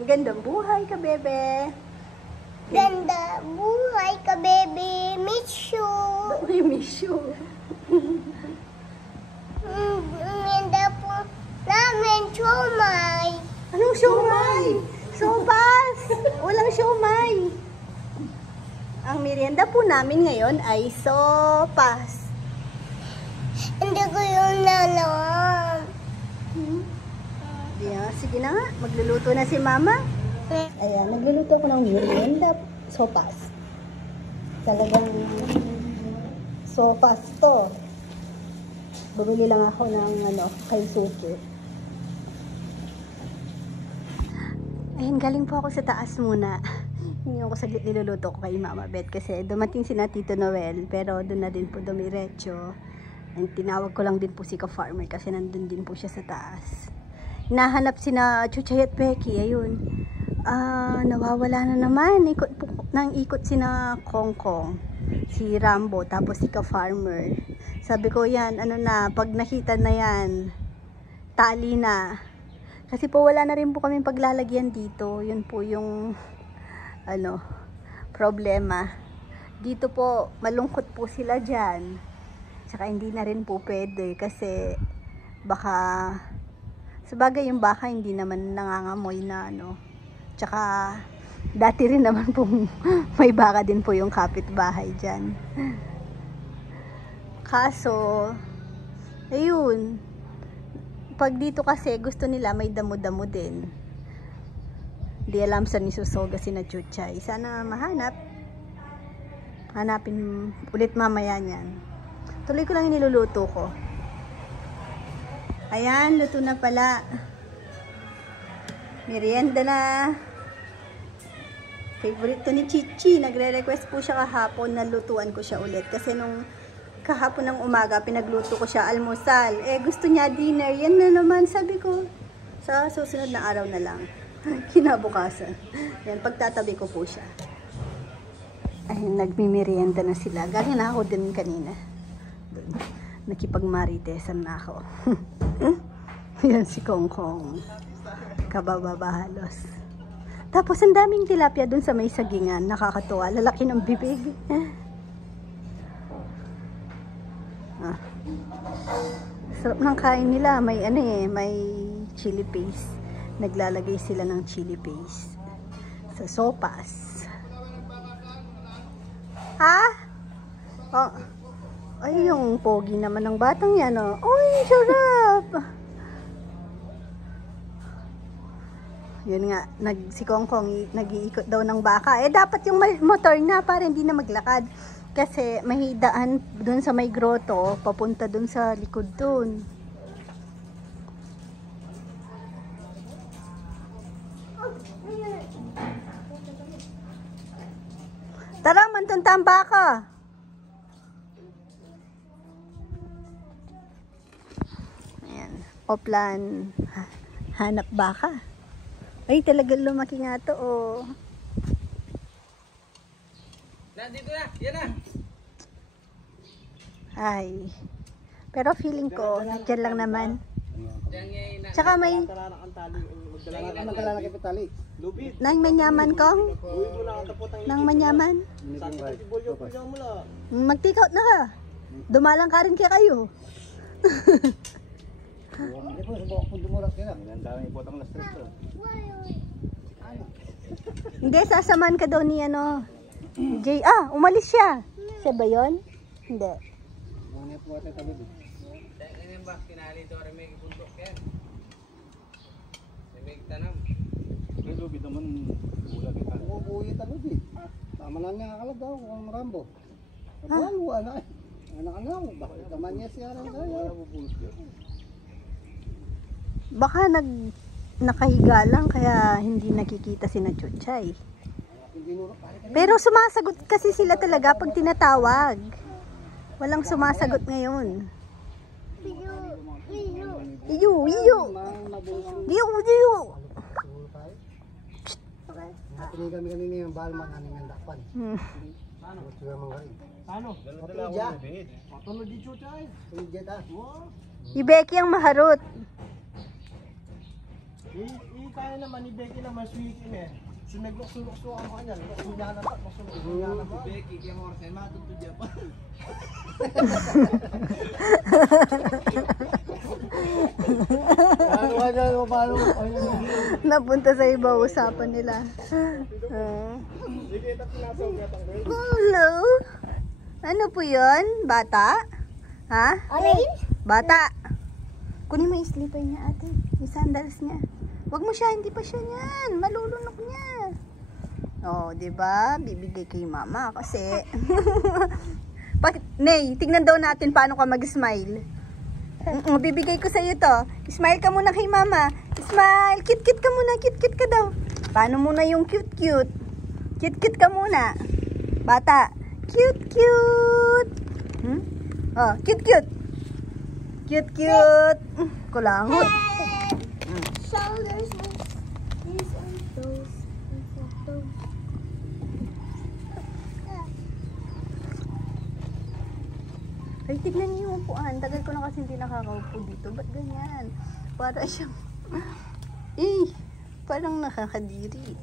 Magandang buhay ka, bebe. Ganda buhay ka, baby. Miss you. I miss you. Ganda po namin siomay. Anong siomay? Sopas! Walang siomay. Ang merienda po namin ngayon ay sopas. Hindi ko yung nalam. Sige na nga, magluluto na si mama. Ayan, nagluluto ako ng merienda sopas. Talagang sopas to. Bumili lang ako ng kay Suki. Ayan, galing po ako sa taas muna. Hindi ako saglit niluluto ko kay Mama Beth kasi dumating si na Tito Noel pero doon na din po dumiretso. And tinawag ko lang din po si ka-farmer kasi nandun din po siya sa taas. Hinahanap si na Chuchay at Becky, ayun. Nawawala na naman. Ikot si na Kongkong, si Rambo, tapos si ka-farmer. Sabi ko yan, pag nakita na yan, tali na. Kasi po wala na rin po kaming paglalagyan dito. Yun po yung problema. Dito po, malungkot po sila dyan. Tsaka hindi na rin po pwede kasi baka, sabagay yung baka hindi naman nangangamoy na Tsaka dati rin naman po may baka din po yung kapitbahay dyan. Kaso, ayun, pag dito kasi gusto nila may damo-damo din. Di alam sa ni Susoga si na Chuchay. Sana mahanap. Hanapin ulit mamaya niyan. Tuloy ko lang yung niluluto ko. Ayan, luto na pala. Merienda na. Favorite to ni Chichi. Nagre-request po siya kahapon na lutuan ko siya ulit. Kasi nung kahapon ng umaga, pinagluto ko siya almusal. Gusto niya dinner. Yan na naman, sabi ko. Sa susunod na araw na lang. Kinabukasan. Yan, pagtatabi ko po siya. Ayun, nagmimerienda na sila. Galing na ako din kanina. Nakipagmaritesan na ako. Yan si Kongkong. Kabababahalos. Tapos ang daming tilapia dun sa may sagingan. Nakakatuwa. Lalaki ng bibig. Sarap ng kain nila. May may chili paste. Naglalagay sila ng chili paste sa sopas. Ha? Oh. Ay, yung pogi naman ng batang yan, oh. Uy, sarap! Yun nga, si Kongkong nag-iikot daw ng baka. Dapat yung motor na para hindi na maglakad. Kasi may daan dun sa may grotto, papunta dun sa likod dun. Tara, mantunta ang baka. Ayan, Oplan, hanap baka. Ay, talagang lumaki nga to, oh. Nandito na, yan na. Ay, pero feeling ko, dyan lang naman. Tsaka may nang manyaman kong? Nang manyaman? Mag-take out na ka. Dumalang ka rin kaya kayo. Hindi, sasaman ka daw ni Jay. Umalis siya. Siya ba yun? Hindi. Kinali ito rin may bundok yan. May tanam. May lubid naman ulat kita. Umubuhi ta lubid. Tama na niya kalagaw ang Rambo. Wala na. Anak-anak, bakit naman niya siya rin kaya? Baka nakahiga lang kaya hindi nakikita si na Chuchay. Pero sumasagot kasi sila talaga pag tinatawag. Walang sumasagot ngayon. Iyo. Ini kami kanina yung balman aning andapan. Ano? Matulog di Chuchay. Jet ah. Si Becky ang maharot. kaya naman ni Becky naman sweetie eh. Sinaglok-sulok-sulok ang kanya. Sunya na pa, sunya na pa. Becky, kaya Jorge, matuto dyan pa. Paano? Napunta sa iba usapan nila. Hello? Ano po yun? Bata? Ha? Orange? Bata? Kunin mo yung slipper niya ate. Yung sandals niya. Wag mo siya, hindi pa siya niyan. Malulunok niya. Oh, 'di ba? Bibigay kay mama kasi. Nay, tingnan daw natin paano ka mag-smile. Bibigay ko sa iyo to. Smile ka muna kay mama. Smile. Cute-cute ka muna. Cute-cute ka daw. Paano muna yung cute-cute? Cute-cute ka muna. Bata. Cute-cute. Oh, cute-cute. Cute-cute. Kulangot. Shoulders, these and those. Ay, tignan niyo yung upuan. Tagal ko na kasi hindi nakakaupo dito. Ba't ganyan? Para siyang... parang nakakadiri.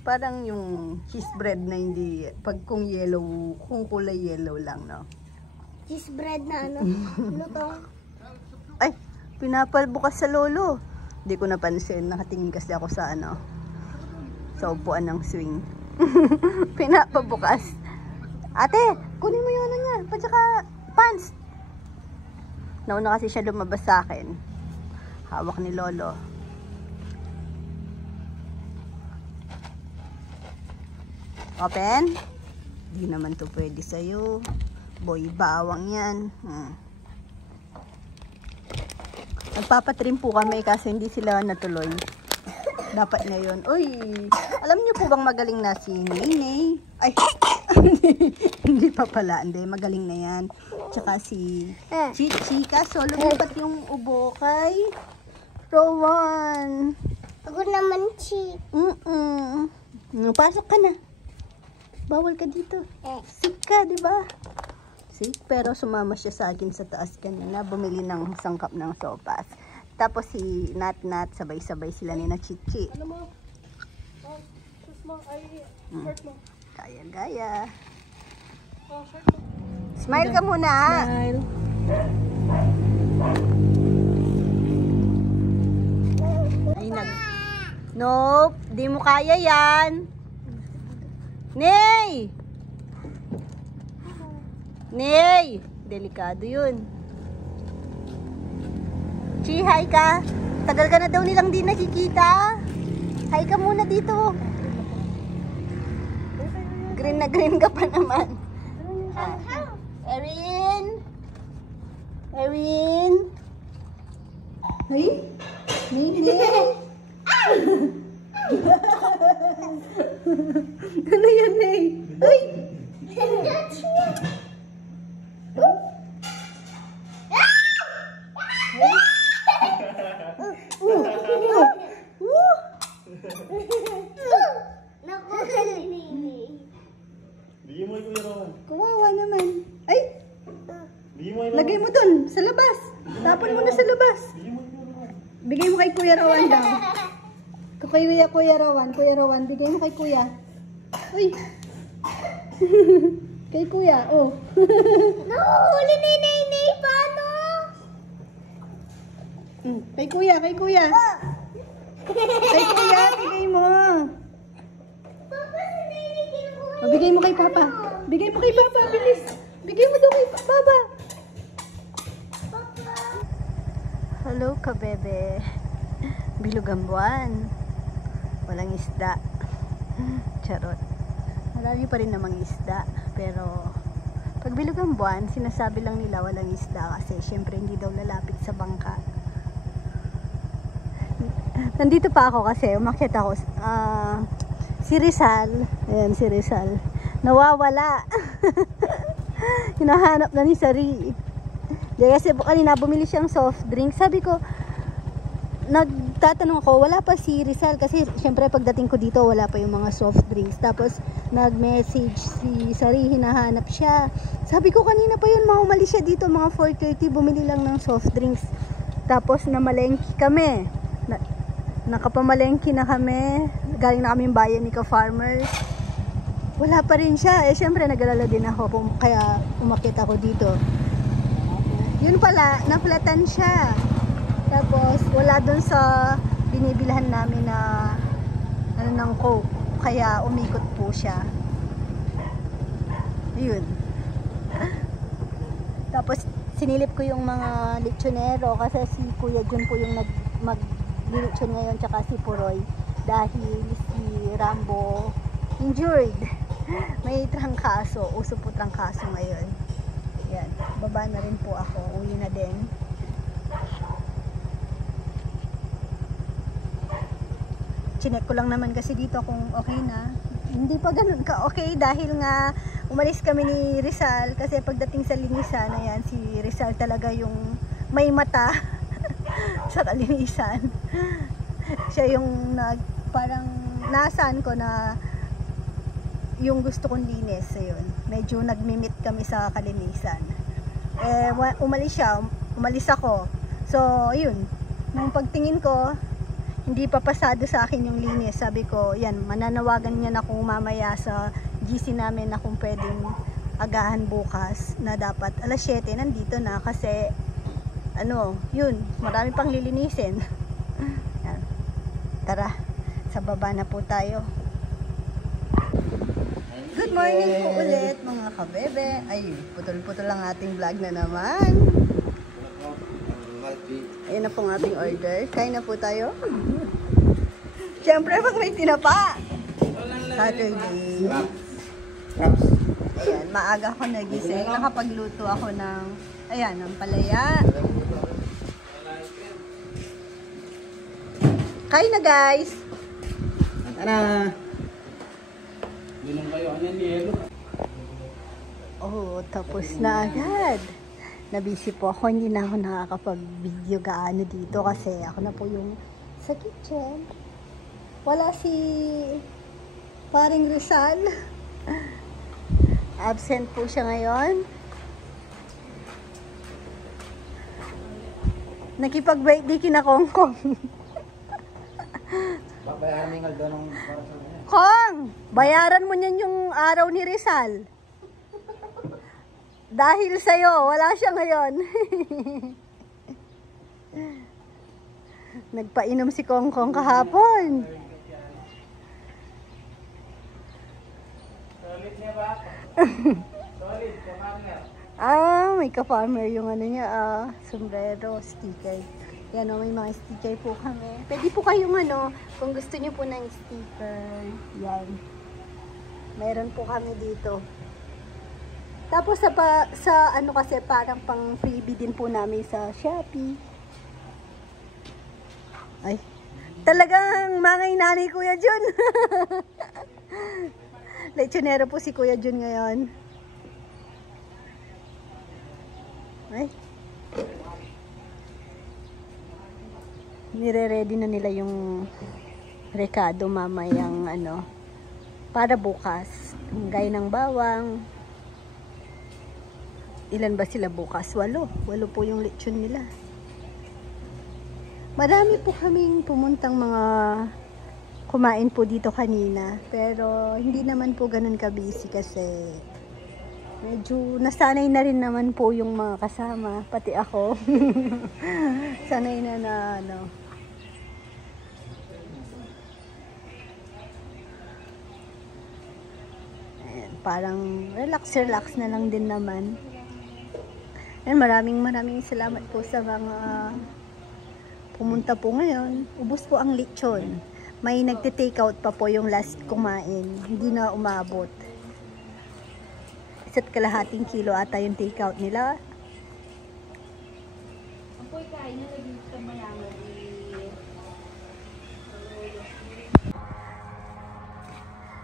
Parang yung cheese bread na hindi... Pag kung yellow, kung kulay yellow lang, no? Cheese bread na ano? Ano to? Ay, pinapalbukas sa lolo. Hindi ko napansin. Nakatingin kasi ako sa ano, sa upuan ng swing. Pinapabukas. Ate, kunin mo yung ano niya. Patsaka pants. Nauna kasi siya lumabas sa akin. Hawak ni lolo. Open? Di naman to pwede sa'yo. Boy, bawang yan. Nagpapatrim po kami kasi hindi sila natuloy. Dapat ngayon. Uy, alam niyo po bang magaling na si Nene? Ay, hindi pa pala. Hindi, magaling na yan. Tsaka si Chichi. Kaso, lumipat yung ubo kay Rowan. Ako naman, Chi. Pasok ka na. Bawal ka dito. Sick ka, di ba? Sick, pero sumama siya sa akin sa taas kanina. Bumili ng sangkap ng sopas. Tapos si Nat, sabay-sabay sila ni na Chichi. Ano mo? Oh, sus mo, ay, shirt mo. Gaya-gaya. Oh, shirt mo. Smile ka muna. Smile. Ay, Nope, di mo kaya yan. Ney! Ney! Delikado yun. Chi, hi ka. Tagal ka na daw nilang di nakikita. Hi ka muna dito. Green na green ka pa naman. Erin? Erin? Ay? Nene? Ano yan, Ney? Ay! Naku, Nini. Bigyan mo yung Rowan. Kawawa naman. Ay! Bigyan mo yung Lagay mo dun, sa labas. Tapon mo na sa labas. Bigyan mo yung Rowan. Bigay mo kay Kuya Rowan daw. Kuya Rowan, bigay mo kay Kuya. Uy! Kay Kuya, oh. Nahuhuli ni Nini. Paano? Kay Kuya. Kay Kuya, bigay mo. Papa, si Nini kinukuha. O, bigay mo kay Papa. Bigay mo kay Papa, bilis. Bigay mo daw kay Papa. Papa. Hello ka, bebe. Bilog ang buwan. Walang isda. Charot. Marami pa rin namang isda. Pero, pag bilog ang buwan, sinasabi lang nila walang isda kasi syempre hindi daw lalapit sa bangka. Nandito pa ako kasi umakyat ako. Si Rizal. Ayan, si Rizal. Nawawala. Hinahanap na ni Sari. Kasi kanina bumili siyang soft drink. Sabi ko, nagtatanong ako, wala pa si Rizal kasi syempre pagdating ko dito wala pa yung mga soft drinks. Tapos nag-message si Sari, hinahanap siya. Sabi ko kanina pa yun, umalis siya dito mga 4:30, bumili lang ng soft drinks. Tapos namalengke kami. Nakapamalengke na kami. Galing na kaming bayan ni Ka-Farmers. Wala pa rin siya. Eh, syempre, nag-alala din ako. Kaya umakit ako dito. Yun pala, naplatan siya. Tapos, wala dun sa binibilhan namin na ng Coke. Kaya, umikot po siya. Yun. Tapos, sinilip ko yung mga lechonero kasi si Kuya Jun po yung mag-lechon ngayon tsaka si Puroy dahil si Rambo injured. May trangkaso. Uso po trangkaso ngayon. Yan. Baba na rin po ako. Uwi na din. Chinek ko lang naman kasi dito kung okay na. Hindi pa ganun ka okay dahil nga umalis kami ni Rizal kasi pagdating sa linisan, ayan, si Rizal talaga yung may mata sa kalinisan. Siya yung parang nasaan ko na yung gusto kong linis. Ayun. Medyo nagmi-meet kami sa kalinisan. Eh, umalis siya, umalis ako. So, ayun. Nung pagtingin ko, hindi pa pasado sa akin yung linis. Sabi ko, yan, mananawagan niya na ako mamaya sa GC namin na kung pwedeng agahan bukas na dapat alas 7 nandito na kasi ano, yun, marami pang lilinisin. Yan. Tara, sa baba na po tayo. Good morning po ulit mga kabebe. Ay, putol-putol ang ating vlog na naman. Ayan na po ang ating order. Kain na po tayo. Siyempre, pag may tinapa. Saturday. Ayan, maaga ako nagising. Nakapagluto ako ng, ayan, ng palaya. Kain na guys. Tara! Minum kayo, ano yan, yelo? Oh, tapos na agad. Nabisi po ako, hindi na ako nakakapag-video gaano dito kasi ako na po yung sa kitchen. Wala si paring Rizal. Absent po siya ngayon. Nakipag-birthday kina Kongkong. Babayaran mo yung aldo ng para sa mga. Kong! Bayaran mo niyan yung araw ni Rizal. Dahil sa'yo, wala siya ngayon. Nagpainom si Kongkong kahapon. Solid niya ba? Solid, ka-farmer. May ka-farmer yung ano niya, sombrero, sticker. Yan o, may mga sticker po kami. Pwede po kayong ano, kung gusto niyo po ng sticker. Yan. Meron po kami dito. Tapos sa ano kasi parang pang freebie din po namin sa Shopee. Ay, talagang mangay nanay Kuya Jun. Lechonero po si Kuya Jun ngayon. Ay. Nire-ready na nila yung rekado mamayang ano para bukas. Gaya ng bawang. Ilan ba sila bukas? 8. 8 po yung lechon nila. Marami po kaming pumuntang mga kumain po dito kanina. Pero hindi naman po ganun ka-busy kasi medyo nasanay na rin naman po yung mga kasama. Pati ako. Sanay na ano. Ayan, parang relax na lang din naman. And maraming salamat po sa mga pumunta po ngayon. Ubos po ang lechon. May nagte-take out pa po yung last kumain. Hindi na umabot. 1.5 kilo ata yung take out nila. Apoy kain na lagi sa mayaman.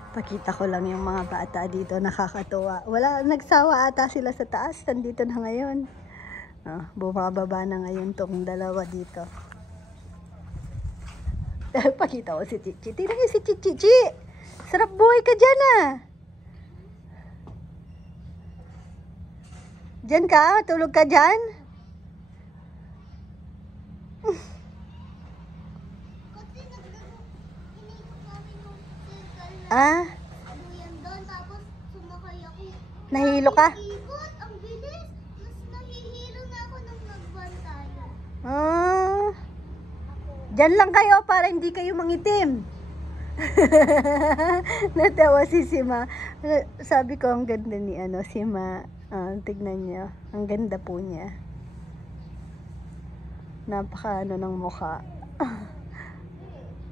Pakita ko lang yung mga bata dito, nakakatuwa. Wala, nagsawa ata sila sa taas, nandito na ngayon. Bumababa na ngayon tong dalawa dito. Pakita ko si Chichi. Tingnan niyo si Chichi. Sarap buhay ka dyan ah. Dyan ka? Tulog ka dyan? Ah, Yan doon, tapos sumakay ako. nahilo ka? Ikot, ang bilis. Mas nahihilo na ako nung nagbantay. Ah, dyan lang kayo para hindi kayo mangitim. Natawa si Sima. Sabi ko, ang ganda ni Sima. Tignan niyo. Ang ganda po niya. Napaka ng mukha.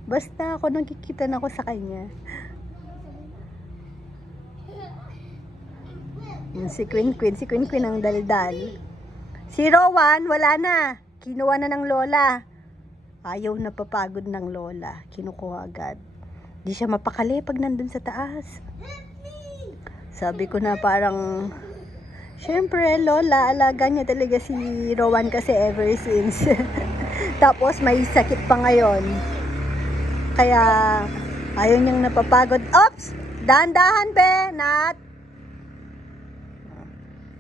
Basta ako nakikita na ako sa kanya. Si Queen ang daldal. Si Rowan, wala na. Kinuha na ng lola. Ayaw na papagod ng lola. Kinukuha agad. Di siya mapakali pag nandun sa taas. Sabi ko na parang, syempre, lola, alaga niya talaga si Rowan kasi ever since. Tapos may sakit pa ngayon. Kaya, ayaw niyang napapagod. Oops! Dahan-dahan, be! Nat!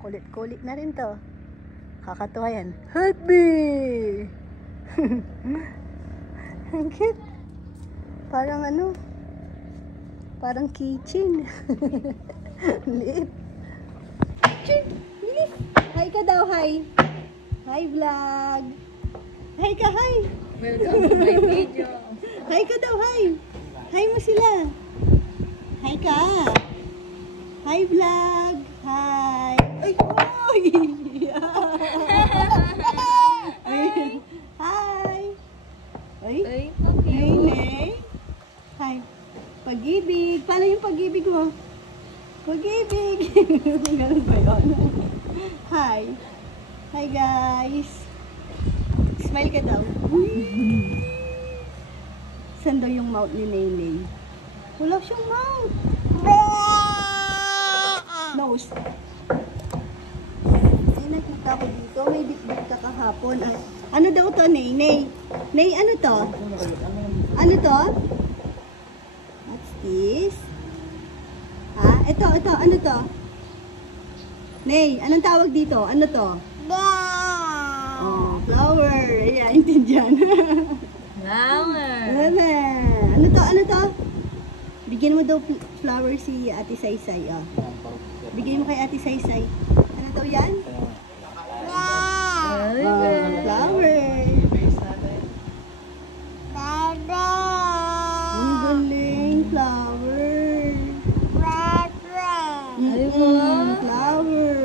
Kulit-kulit na rin to. Kakatuwa yan. Help me! Ang cute. Parang parang kitchen. Liit. Bilis! Hi ka daw, hi! Hi, vlog! Hi ka, hi! Welcome to my video. Hi ka daw, hi! Hi mo sila! Hi ka! Hi, vlog! Hi! Ay! Oy! Ay! Hi! Ay! Ay, Hey, Nay! Hi! Pag-ibig! Paano yung pag-ibig mo? Pag-ibig! Ganun ba yun? Hi! Hi, guys! Smile ka daw. Saan daw yung mouth ni Naylay? Wala siyang mouth. Nose. Ay, nakita ko dito. May bitbit ka kahapon. Ay, ano daw to, Nay? Nay, ano to? Ano to? What's this? Ha? Ito. Ano to? Nay, anong tawag dito? Ano to? Oh, flower. Ayan, intindihan. flower. Ano to? Bigyan mo daw flower si Ate Saysay. Oh. Bigyan mo kay Ate Saysay. Ano daw yan? Ay, Flower. Ang galing, flower. Flower.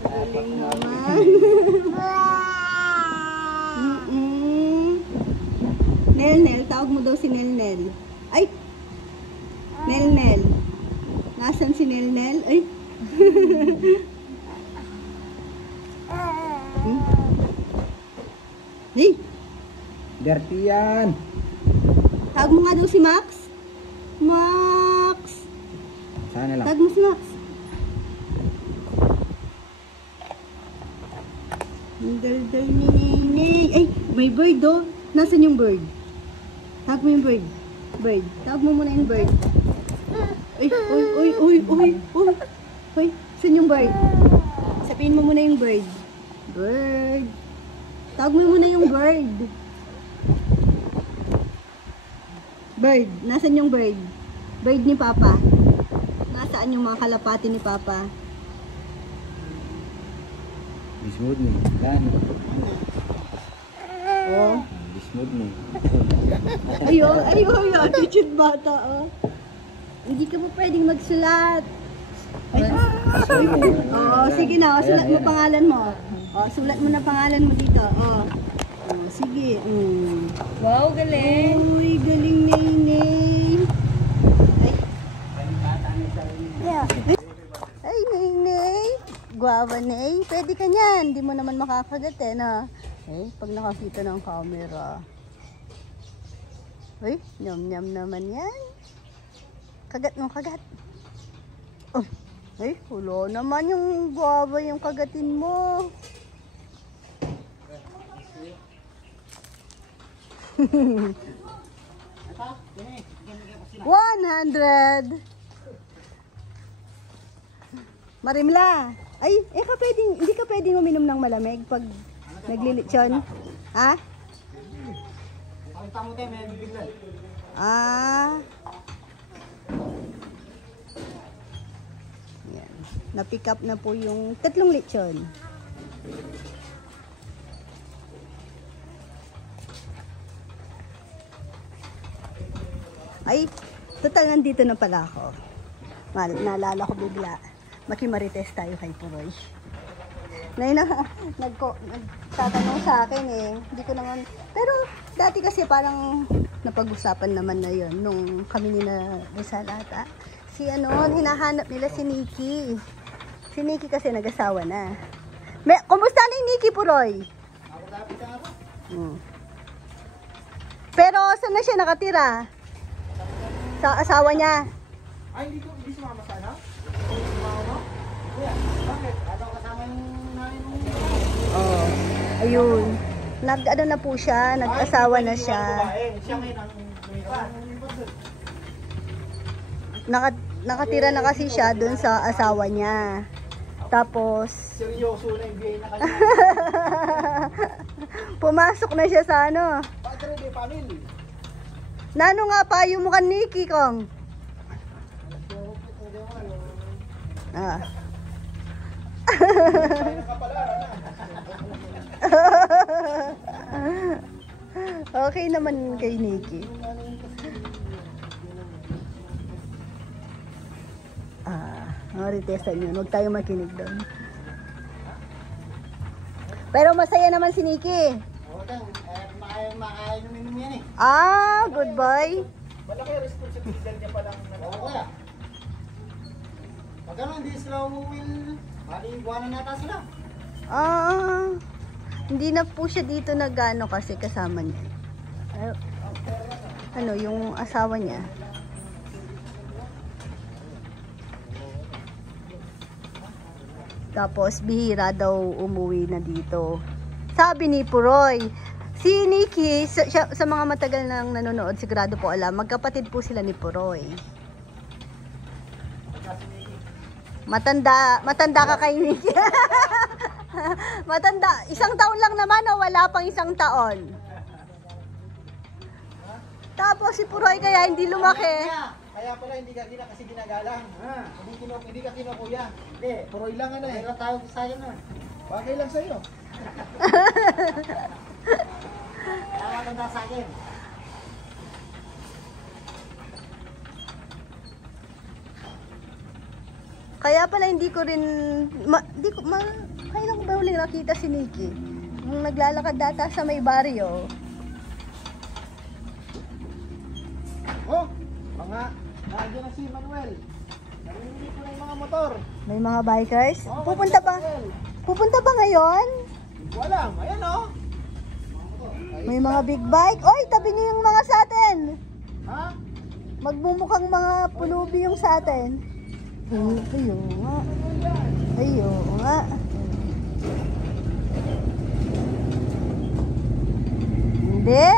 Galing naman. Nel, tawag mo daw si Nel. Ay! Nel. Nasaan si Nel? Ay! Hey! Dirty yan. Tawag mo nga daw si Max. Max! Sana lang. Tawag mo si Max. Ang dal-dal ni Nene. Ay! May bird oh. Nasaan yung bird? Tawag mo yung bird. Bird. Tawag mo muna yung bird. Ay! Uy! Uy! Saan yung bird? Sabihin mo muna yung bird. Bird. Tawag mo muna yung bird. Bird. Nasaan yung bird? Bird ni Papa. Nasaan yung mga kalapati ni Papa? Bismood mo. Yan. Oh. Bismood mo. Ayo, attitude bata, oh. Hindi ka pa pwedeng magsulat. Ay, sige na, sulat mo pangalan mo. Sulat mo na pangalan mo dito. Sige. Wow, galing. Uy, galing, Nene. Ay, Nene. Guava, Nene. Pwede ka niyan. Hindi mo naman makakagat na. Pag nakakita ng camera. Uy, nyam-nyam naman yan. Kagat mo, kagat. Oh, wala naman yung guava yung kagatin mo. $100. Marimla. Ay, hindi ka pwedeng uminom ng malamig pag naglilitsyon. Ha? Na-pick up na po yung 3 lechon. Ay, total nandito na pala ako. Naalala ko bigla. Makimarites tayo kay Puroy. Nagtatanong sa akin eh. Hindi ko naman... Pero dati kasi parang napag-usapan naman na yun nung kami ni na Salata. Si hinahanap nila si Nikki. Si Nikki kasi nag-asawa na. Kumusta na yung Nikki, Puroy? Pero saan na siya nakatira? Sa asawa niya. Ay, hindi sumama sana? Sumama mo? Kuya, bakit? Ano kasama yung nanay mo? Oh, ayun. Nag-ano na po siya, nag-asawa na siya. Siya ngayon ang Nakatira na kasi siya dun sa asawa niya. Tapos, seryoso na yung biyay na kanya. pumasok na siya sa ano. Padre de family. Nano nga pa yung mukhang Nikki kong? Ah. Okay naman kay Nikki. Maritestan yun. Huwag tayo makinig doon. Pero masaya naman si Nikki. Makainom yan eh. Good boy. Malaki responsibilidad niya palang Oo kuya. Pag ano, hindi sila umuwi, malibuanan nata sila. Hindi na po siya dito nagano kasi kasama niya. Yung asawa niya. Tapos bihira daw umuwi na dito. Sabi ni Puroy, si Nikki, sa mga matagal nang nanonood, sigurado po alam, magkapatid po sila ni Puroy. Matanda ka kay Nikki. Matanda, 1 taon lang naman o wala pang 1 taon. Tapos si Puroy kaya hindi lumaki. Kaya pala hindi ka kasi ginagalang. Hindi ka kinukuya. Hindi, Puroy lang ano eh. Kaya tawag sa akin na. Bagay lang sa'yo. Kaya matanda sa akin. Kaya pala hindi ko rin, kailan ko ba huling nakita si Nikki? Nung naglalakad data sa may baryo. Oh, nandiyan na si Manuel. Namimili ko na yung mga motor. May mga bikers. Oh, Pupunta ba ngayon? Wala, ayan oh. May mga big bike. Oy, tabi niyo yung mga sa atin. Ha? Magmumukhang mga pulubi yung sa atin. Ayun nga. Ayun nga. Hindi.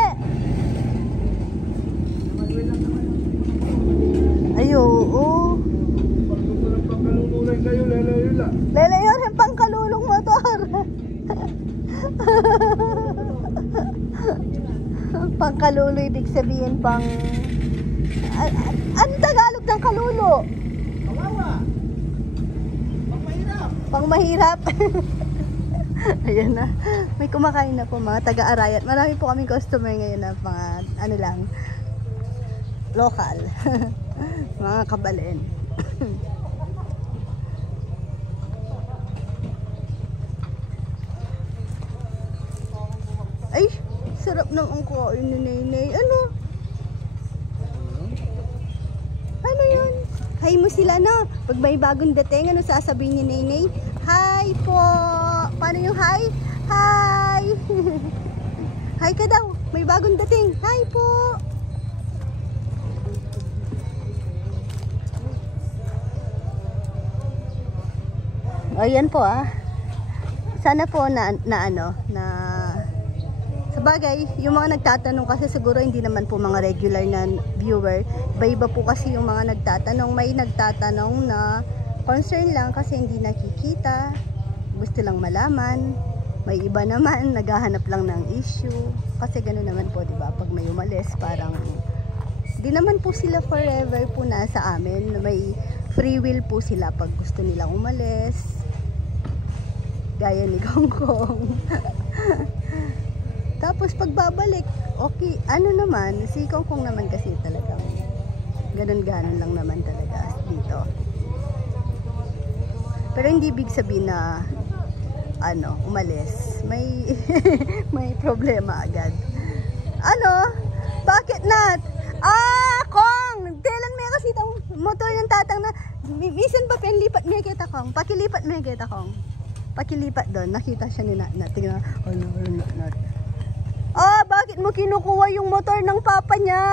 Ayun. Lelayon yung pangkalulong motor. Pangkalulo ibig sabihin pang... Ano Tagalog ng kalulo? Kawawa. Pagmahirap. Pangmahirap. Ayan na. May kumakain na po mga taga-Arayat. Marami po kaming customer ngayon na mga ano lang, local. Mga kabalen. Ay, sarap ng angkain ni Nainay. Ano? Ano yun? Hi mo sila, no? Pag may bagong dating, ano sasabihin ni Nainay? Hi po! Paano yung hi? Hi! Hi ka daw! May bagong dating! Hi po! Ayan po sana po na sa bagay, yung mga nagtatanong kasi siguro hindi naman po mga regular na viewer. Iba-iba po kasi yung mga nagtatanong. May nagtatanong na concern lang kasi hindi nakikita. Gusto lang malaman. May iba naman, naghahanap lang ng issue. Kasi gano'n naman po, di ba? Pag may umalis, parang di naman po sila forever po nasa amin. May free will po sila pag gusto nilang umalis. Gaya ni Kong Kong. Tapos pagbabalik, okay, ano naman, si Kong Kong naman kasi talagang ganun-ganun lang naman talaga dito. Pero hindi ibig sabihin na umalis. May may problema agad. Bakit not? Kong! Kailan may kasi itong motor yung tatang na misan ba penlipat may kita Kong? Pakilipat may kita Kong. Pakilipat doon. Nakita siya ni Nat. Tingnan. Not. Bakit mo kinukuha yung motor ng papa niya?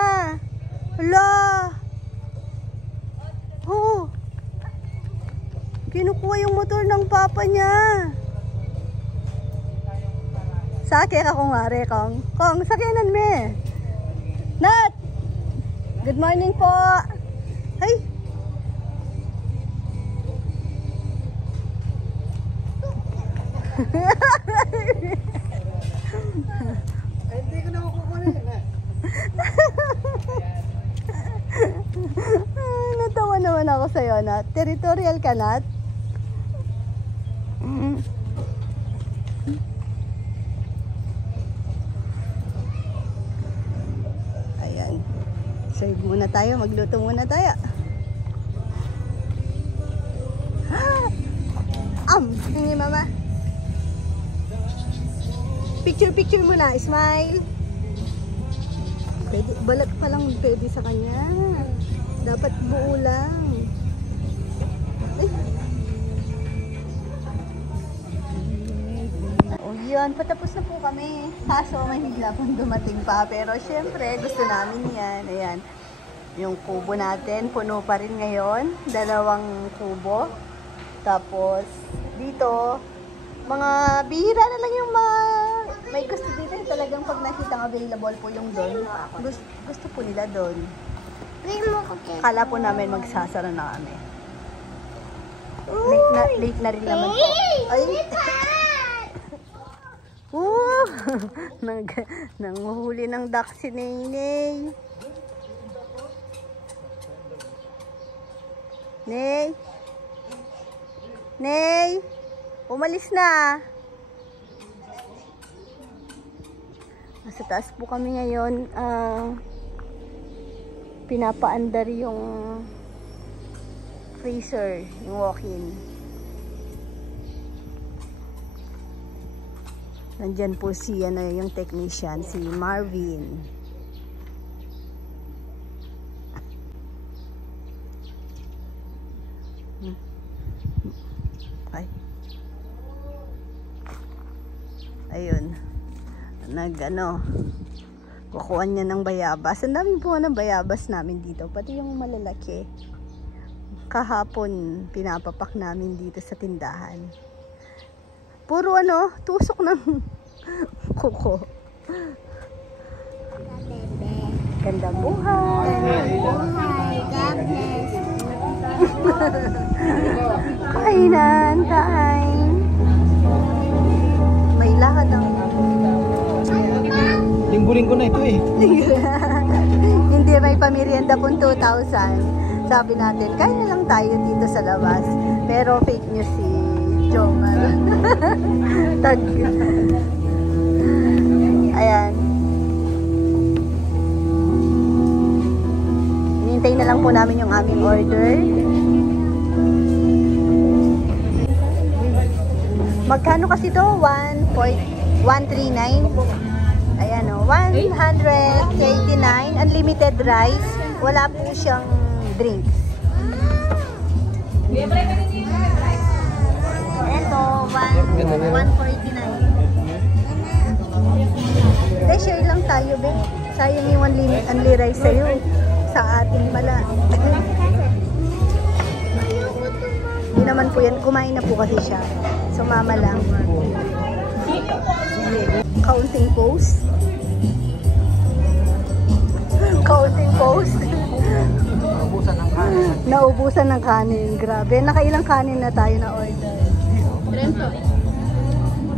Hala! Kinukuha yung motor ng papa niya. Sakay ka kung mare, Kong. Kong, sakyanan me. Nat! Good morning po. Ay! Hindi ko na kukunin eh. Natawa naman ako sa'yo, Nat. Territorial ka, Nat? Ayan. Serve muna tayo. Magluto muna tayo. Hingi, Mama. Picture muna. Smile. Pwede, balat pa lang pwede sa kanya. Dapat buo lang. Yun, patapos na po kami. Kaso may bigla pong dumating pa. Pero syempre, gusto namin yan. Ayan. Yung kubo natin, puno pa rin ngayon. 2 kubo. Tapos, dito, mga bihira na lang yung may gusto dito. Talagang pag nakitang available po yung doon. Gusto po nila doon. Kala po namin magsasara na kami. Late na rin naman po. Ay! Nanguhuli ng duck si Ney. Ney! Umalis na! Nasa taas po kami ngayon. Pinapaandar yung freezer, yung walk-in. Nandyan po si yung technician, si Marvin. Ay. Ayun. Kukuha niya ng bayabas. Ang dami po ng bayabas namin dito. Pati yung malalaki. Kahapon, pinapapak namin dito sa tindahan. Puro tusok ng kuko. Ganda buhay. God bless. Kainan time. May lahat ng Linggo-linggo na ito eh. hindi may pamerienda po 2,000. Sabi natin, kaya na lang tayo dito sa labas. Pero fake news si Jomar. Ayan. Hinintay na lang po namin yung aming order. Magkano kasi to? 139. Ayan o. 189. Unlimited rice. Wala po siyang drinks. Ito, 149. Share lang tayo, be. Sayang yung unli rice sa'yo. Sa ating pala. Hindi naman po yan. Kumain na po kasi siya. Sumama lang. Counting post. Counting post. Naubusan ng kanin. Grabe. Nakailang kanin na tayo na order.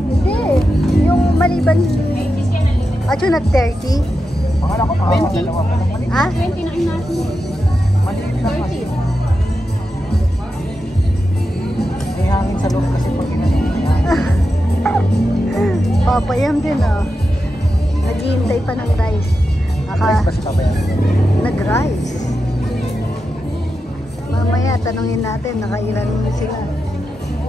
Hindi. Yung maliban. At yun at 30. 20. Ah? 20 na inasin. 30. sa loob kasi pag ginanong. Papayam din oh. Naghihintay pa ng rice. Rice ba si Papa yan? Nag-rice. Mamaya tanungin natin, nakailan sila.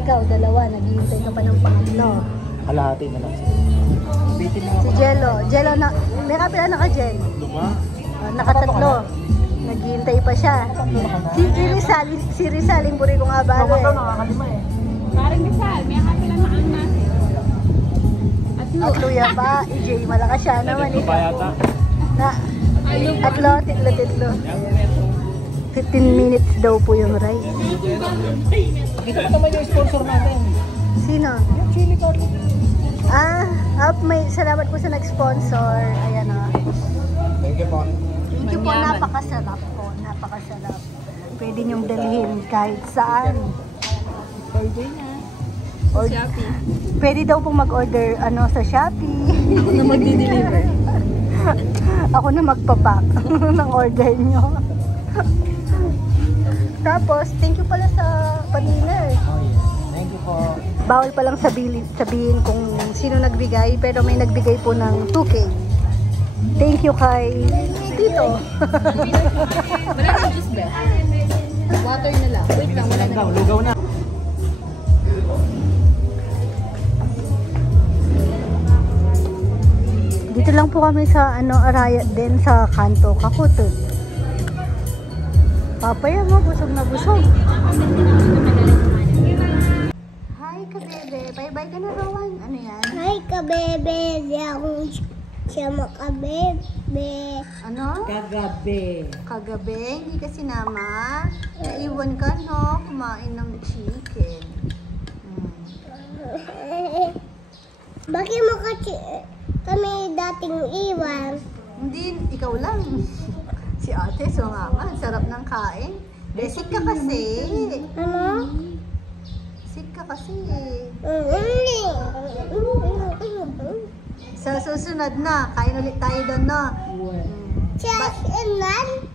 Ikaw, dalawa, naghihintay ka pa ng pangatlo. Kalahati na lang. Bitin na Si Jello. Jello na, may kapila naka-Jel. Luma? Nakatatlo. Naghihintay pa siya. Si Rizal, yung buri kong abalo eh. Nakakalima eh. Parang Rizal, may kapila na ang natin. At luya pa, EJ, malakas siya naman eh. Na, titlo. 15 minutes daw po yung rice. Dito pa naman yung sponsor natin. Sino? Yung chili card. May salamat po sa nag-sponsor. Ayan o. Thank you po. Thank you po, napakasarap po. Napakasarap. Pwede niyong dalhin kahit saan. Order na. Or, Shopee. pwede daw pong mag-order sa Shopee. Ako na magdi-deliver. Ako na magpapak ng order niyo. Tapos, thank you pala sa pa-dinner. Oh yeah. Thank you po. Bawal palang sabihin kung sino nagbigay, pero may nagbigay po ng 2K. Thank you kay Tito. Wala na juice ba? Water na lang. Wait lang, wala na. Lugaw na. Dito lang po kami sa Arayat din sa Kanto Kakutod. Papaya mo, busog na busog. Hi kabebe, bye-bye ka na Rowan. Ano yan? Hi, kabebe. Di ako siya makabebe. Ano? Kagabi. Kagabi, hindi ka sinama. Naiwan ka no, kumain ng chicken. Bakit mo kasi kami dating iwan? Hindi, ikaw lang. Si ate, sumama. Ang sarap ng kain. Sick ka kasi. Ano? Sick ka kasi. Sa susunod na, kain ulit tayo doon, no? Siya ilan?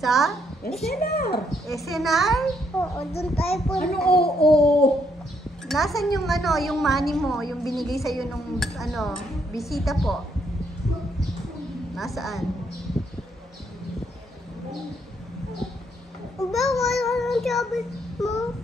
Sa? SNR. SNR? Oo, doon tayo po. Ano oo? Nasaan yung yung money mo, yung binigay sa'yo nung bisita po? Nasaan? Ba, wala nang sabi mo.